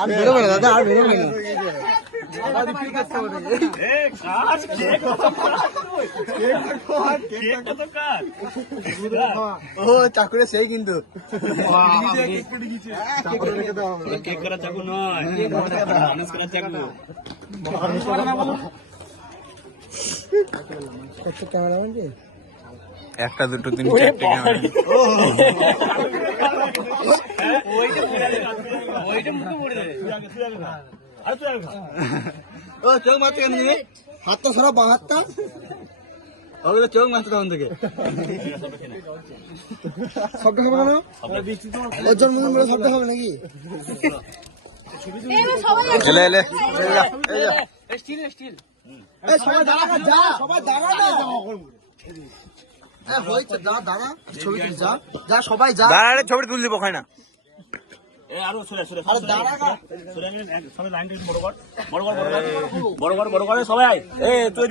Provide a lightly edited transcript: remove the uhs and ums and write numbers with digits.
আর বেরোবে না দাদা, আর বেরোবে না। ও চাকুরে সেই কিন্তু কেক করা চাকু নয়, মানুষ করা চাকু। ক্যামেরাম্যান যে একটা দুটো তিন চারটে ও চোখ মারতে কেন দিবে? হাত তো সরা, বাঁ হাতটা ওগুলো চোখ মারতে তখন থেকে শব্দ হবে কেন? ওর জন্মদিন বলে শব্দ হবে নাকি? এলে এলে সবাই দাঁড়া যা, সবাই দাঁড়া না হয়েছে, দাঁড়া ছবি তুলি, যা যা সবাই যা। দাঁড়ালে ছবি তুলে দিব, খাই না। আরো সরে সরে আরে দাঁড়া না, সবাই লাইনটা বড় কর, বড় কর, বড় কর, বড় কর, বড় করে সবাই।